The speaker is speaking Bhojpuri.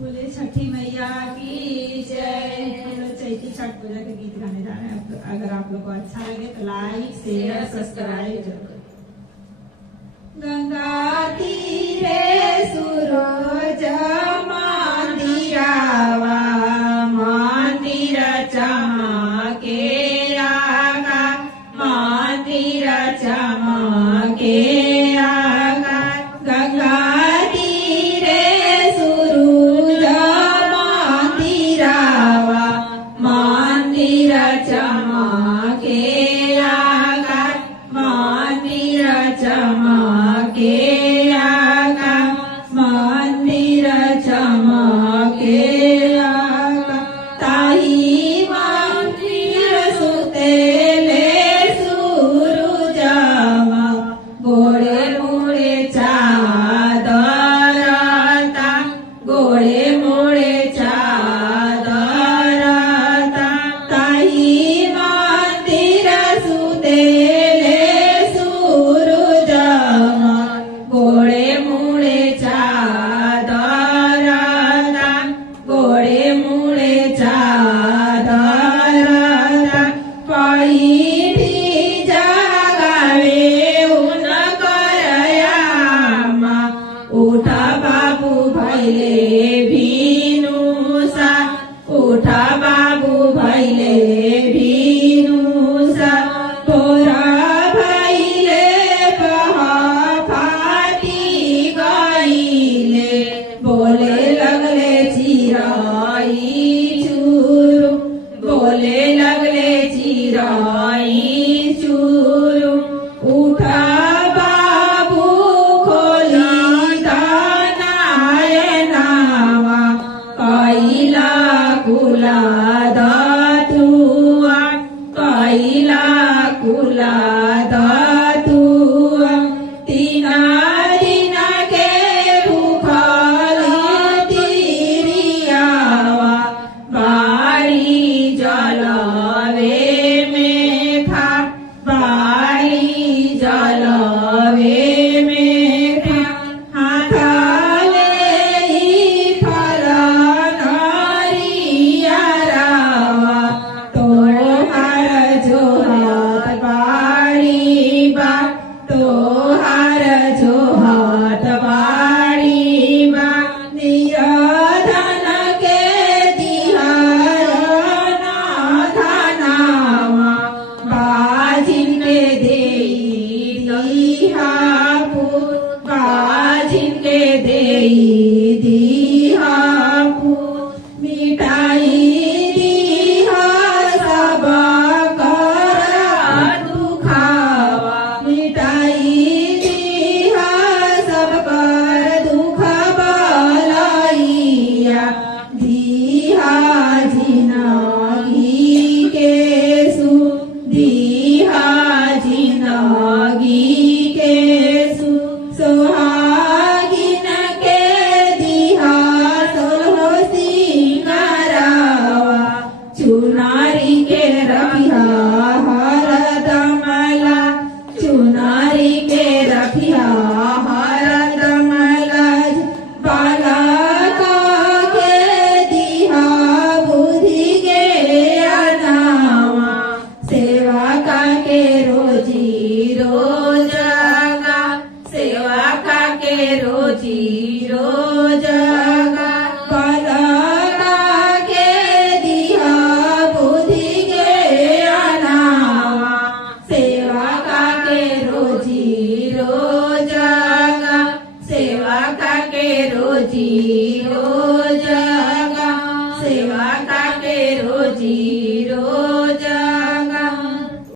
बोले छठी मैया की जय। चैती छठ पूजा के गीत गाने जा रहे हैं। अगर आप लोग को अच्छा लगे तो लाइक शेयर सब्सक्राइब जरूर। गंगा तीरे सूरज मंदिरावा मंदिर चमके आगा मंदिर चमके आगा गंगा तीरे सूरज मंदिरावा मंदिर चमके आगा मंदिर चमके आगा मंदिर चमके आगा ताही मंदिर सुतेले सूरजमा गोड़े मोड़े चादरता गोड़े मोड़े चादरता ताही मंदिर सुतेले सूरजमा गोड़े मोड़े चादरता गोड़े मोड़े चादरता पैठी जगावे उन करयामा उठा बाबू भैले भीनुसा उठा बाबू भैले भीनुसा तोरा भैले बहा फाटी गईले बोले लगले चिराई चूरू बोले लगले चिराई चूरू उठा बाबू खोली दानाय नावा कैला कुला दातुआ कैला कुला दातुआ तीना दिन के भूखल तिरियावा बाड़ी जलवे में खा बाड़ी जलवे में खा हाथाले फल नरियारावा तोहार जोहात बाड़ी बा तोहार जोहात बाड़ी बा निराधन के दिहार ना धनावा बाजिन के देई दिहापू बाजिन के देई दिहापू मिठाई दिहा सब कर दुखावा मिठाई दिहा सब कर दुख बलैया दिहा जिनगी के सु दिहा जिनगी के सु सोहागिन के दिहा सोहो सिंगारावा चुनारी के रखिया हरदमला चुनारी के रखिया हरदमला बालका के दिहा बुद्धि के अनावा सेवा का के रोजी रोजगा सेवा का के रोजी रोजगा बालका के दिहा बुद्धि के अनावा सेवा का के रोजी रोजगा सेवा का के रोजी रोजगा सेवा का के रोजी रोज